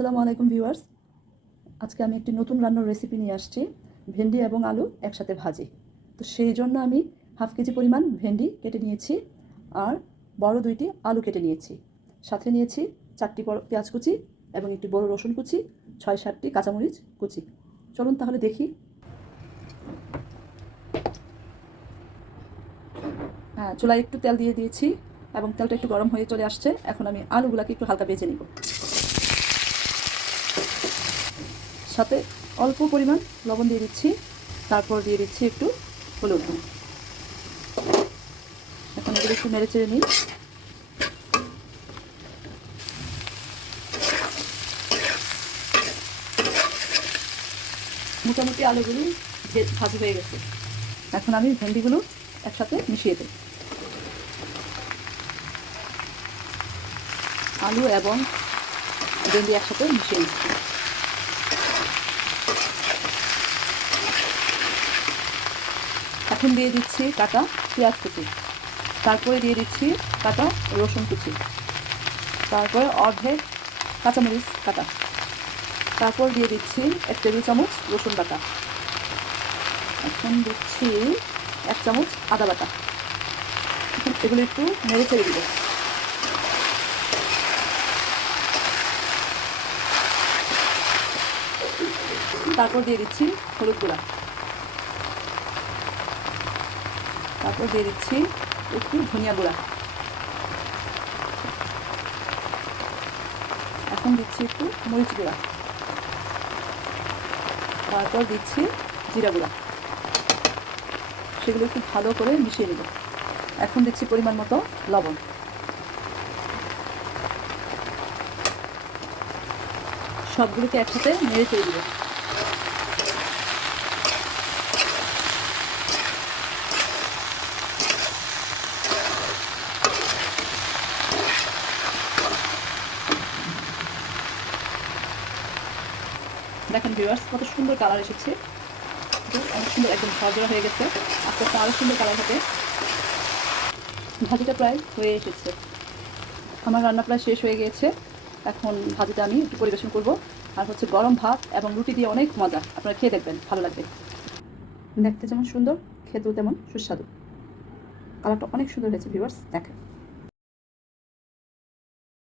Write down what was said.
আসসালামু আলাইকুম ভিউয়ার্স। আজকে আমি একটি নতুন রান্নার রেসিপি নিয়ে আসছি। ভেন্ডি এবং আলু একসাথে ভাজি। তো সেই জন্য আমি হাফ কেজি পরিমাণ ভেন্ডি কেটে নিয়েছি আর বড় 2টি আলু কেটে নিয়েছি। সাথে নিয়েছি 4টি বড় পেঁয়াজ কুচি এবং একটি বড় রসুন কুচি, 6-7টি কাঁচামরিচ কুচি। চলুন তাহলে দেখি। চুলায় একটু তেল দিয়ে দিয়েছি এবং তেলটা একটু গরম হয়ে চলে আসছে। এখন আমি আলুগুলাকে একটু হালকা ভেজে নিব। সাথে অল্প পরিমাণ লবণ দিয়ে দিচ্ছি, তারপর দিয়ে দিচ্ছি একটু হলুদ। এখন এগুলো একটু নেড়ে চেড়ে নিই। মোটামুটি আলুগুলো ভাজি হয়ে গেছে। এখন আমি ভেন্ডিগুলো একসাথে মিশিয়ে দিই। আলু এবং ভেন্ডি একসাথে মিশিয়ে নিচ্ছি। এখন দিয়ে দিচ্ছি কাটা পেঁয়াজ কুচি, তারপরে দিয়ে দিচ্ছি কাটা রসুন কুচি, তারপরে অর্ধেক কাঁচামরিচ কাটা, তারপর দিয়ে দিচ্ছি 1 টেবিল চামচ রসুন বাটা। এখন দিচ্ছি 1 চামচ আদা বাটা। এগুলো একটু নেড়ে ছেড়ে দিব। তারপর দিয়ে দিচ্ছি হলুদ গুঁড়া, তারপর দিয়ে দিচ্ছি একটু ধনিয়া গুঁড়া। এখন দিচ্ছি একটু মরিচ গুঁড়া, তারপর দিচ্ছি জিরা গুঁড়া। সেগুলো একটু ভালো করে মিশিয়ে নেব। এখন দিচ্ছি পরিমাণ মতো লবণ। সবগুলোকে একসাথে নেড়ে চেড়ে দিব। দেখেন ভিউয়ার্স, কত সুন্দর কালার এসেছে। অনেক সুন্দর, একদম ঝরঝরা হয়ে গেছে। আস্তে আস্তে আরও সুন্দর কালার হবে। ভাজিটা প্রায় হয়ে এসেছে। আমার রান্না প্রায় শেষ হয়ে গিয়েছে। এখন ভাজিটা আমি একটু পরিবেশন করব। আর হচ্ছে গরম ভাত এবং রুটি দিয়ে অনেক মজা। আপনারা খেয়ে দেখবেন, ভালো লাগবে। দেখতে যেমন সুন্দর, খেতেও তেমন সুস্বাদু। কালারটা অনেক সুন্দর হয়েছে ভিউয়ার্স, দেখেন।